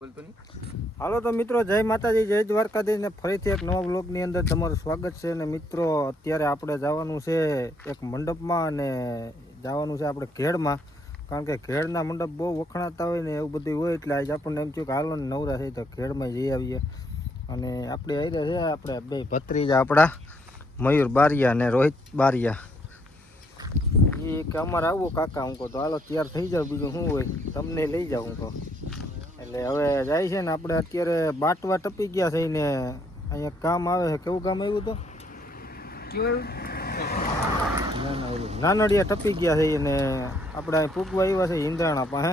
હાલો તો મિત્રો, જય માતાજી, જય દ્વારકાધીશ ને ફરીથી એક નવા બ્લોગની અંદર તમારું સ્વાગત છે. અને મિત્રો, અત્યારે આપણે જવાનું છે એક મંડપમાં અને જવાનું છે આપણે ઘેડમાં, કારણ કે ઘેડના મંડપ બહુ વખણાતા હોય ને એવું બધું હોય, એટલે આજે આપણને એમ થયું કે હાલો ને નવરા છે તો ઘેડમાં જઈ આવીએ. અને આપણે આવી છે આપણે બે ભત્રીજા, આપણા મયુર બારિયા અને રોહિત બારિયા. એ કે અમારે આવું કાકા, હું કહું તો હાલો તૈયાર થઈ જાવ, બીજું શું હોય, તમને લઈ જાઉં હું કહું. એટલે હવે જાય છે ને આપણે અત્યારે બાટવા ટપી ગયા છે ને અહીંયા કામ આવે છે. કેવું કામ આવ્યું તો કેવું નાનડિયા ટપી ગયા છે ને આપણે અહીં પૂગવા આવ્યા છે ઇન્દ્રાણા પાસે.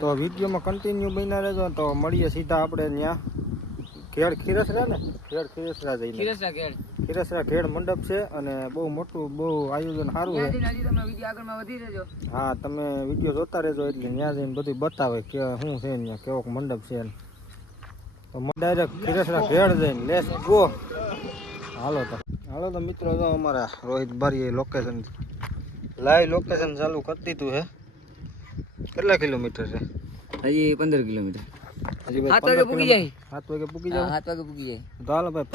તો વિડીયોમાં કન્ટિન્યુ બન્યા રહેજો તો મળીએ સીધા આપણે ત્યાં ઘેડ ખીરસરા ને ખીરસરા જઈને ખીરસરા ઘેડ મંડપ છે અને બહુ મોટું, બહુ આયોજન સારું છે. હા, તમે વિડીયો જોતા રહેજો એટલે ત્યાં જઈને બધું બતાવે કે શું છે ત્યાં, કેવો મંડપ છે. તો ડાયરેક્ટ ખીરસરા ઘેડ જઈને લેસ ગો. હાલો તો મિત્રો, જો અમારા રોહિત બારીએ લોકેશન લાઈવ લોકેશન ચાલુ કરી દીધું છે. કેટલા કિલોમીટર છે? હજી 15 કિલોમીટર. હજી 7 વાગે પૂગી જાય. 7 વાગે પૂગી જાય. 7 વાગે પૂગી જાય. તો હાલો ભાઈ.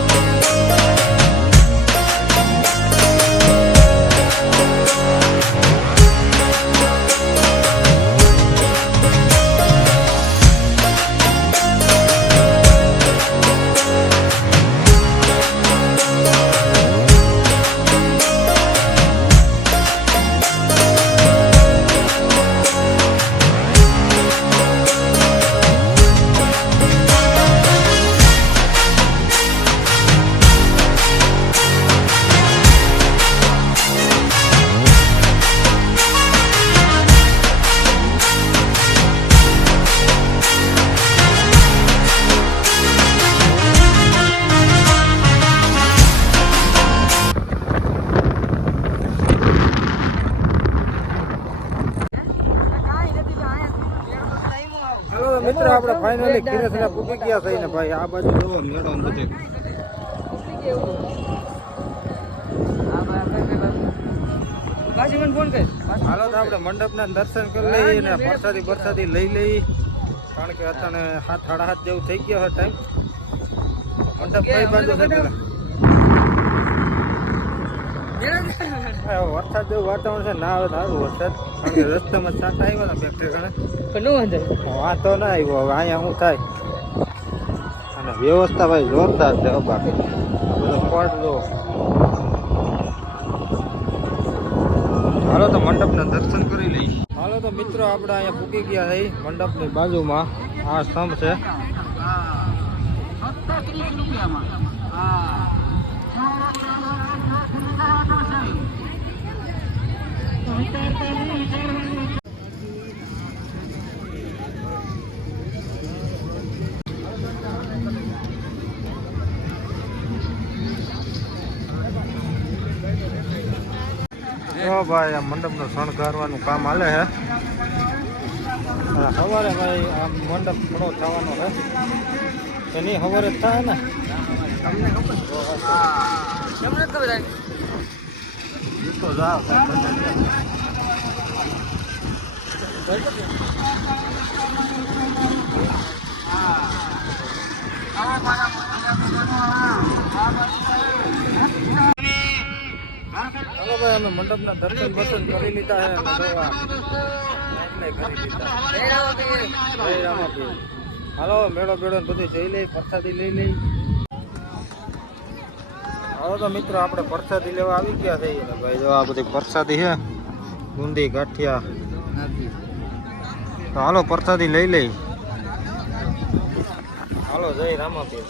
મિત્રો, આપણે ફાઇનલી ખીરસરા પૂકી ગયા છે ને ભાઈ. આ બાજુ જોવો મેળો બધે. હાલો તો આપણે મંડપના દર્શન કરી લઈએ ને પ્રસાદી લઈ લઈએ, કારણ કે અત્યારે 7:30 જેવું થઈ ગયો છે ટાઈમ. મંડપ કઈ બાજુ છે પેલા? વરસાદ જેવું વાતાવરણ છે, ના આવે સારું વરસાદ, કારણ કે રસ્તામાં સાટા આવ્યા હતા ફેક્ટરી ઘણા. વાંધો ના આવ્યો. હવે અહીંયા શું થાય, અને વ્યવસ્થા ભાઈ જોરદાર છે. બાકી બધો પડ જો. હાલો તો મંડપના દર્શન કરી લઈએ. હાલો તો મિત્રો, આપણે અહીંયા પૂકી ગયા છે મંડપની બાજુમાં. આ સ્તંભ છે. ભાઈ, આ મંડપનું શણગારવાનું કામ હાલે છે. સવારે ભાઈ આ મંડપ થોડો થવાનો છે, એની સવારે જ થાય ને. તો જાઓ ભાઈ, અમે મંડપના દર્શન કરી લીધા છે. હાલો મેળો બેડો બધું જઈ લઈ, પ્રસાદી લઈ લઈ. હાલો તો મિત્રો, આપણે પ્રસાદી લેવા આવી ગયા છીએ ભાઈ. જો આ બધી પ્રસાદી છે, બુંદી ગાંઠિયા. તો હાલો પ્રસાદી લઈ લઈ. હાલો જય રામાપીર.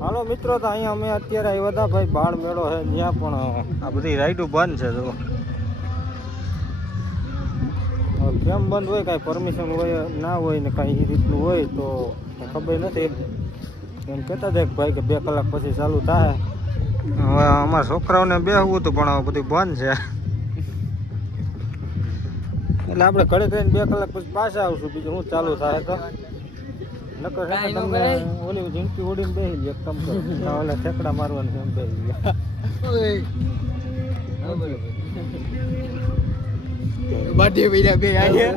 હાલો મિત્રો, તો અહીંયા અમે અત્યારે આવ્યા હતા ભાઈ બાળ મેળો છે, જ્યાં પણ આ બધી રાઈડો બંધ છે. તો હવે કેમ બંધ હોય, કાંઈ પરમિશન હોય ના હોય ને કાંઈ એ રીતનું હોય તો ખબર નથી. એમ કહેતા હતા કે ભાઈ કે 2 કલાક પછી ચાલુ થાય. હવે અમારા છોકરાઓને બેસવું હતું પણ હવે બધું બંધ છે, એટલે આપણે ઘરે કરીને 2 કલાક પછી પાછા આવશું. બીજું શું ચાલુ થાય તો નકર છે ને તમને ઓલી જિંદગી ઉડીને બેસી લે કમ કરો ઓલા ઠેકડા મારવાનું છે એમ બેસી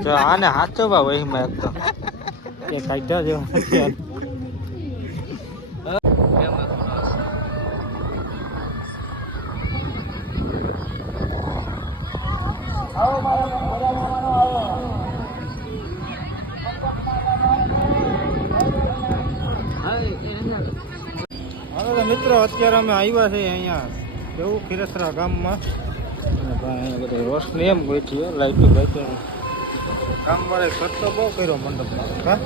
તો આને હાચવવા હોય એમાં એક તો એ કાઢ્યા જેવા હવે મિત્રો અત્યારે અમે આવ્યા છીએ અહીંયા કેવું ખીરસરા ગામમાં. અને ભાઈ અહીંયા બધી રોશની એમ ગઈ છે, લાઈટો ગાઈટો. ગામવાળાએ ખર્ચો બહુ કર્યો મંડપમાં. હા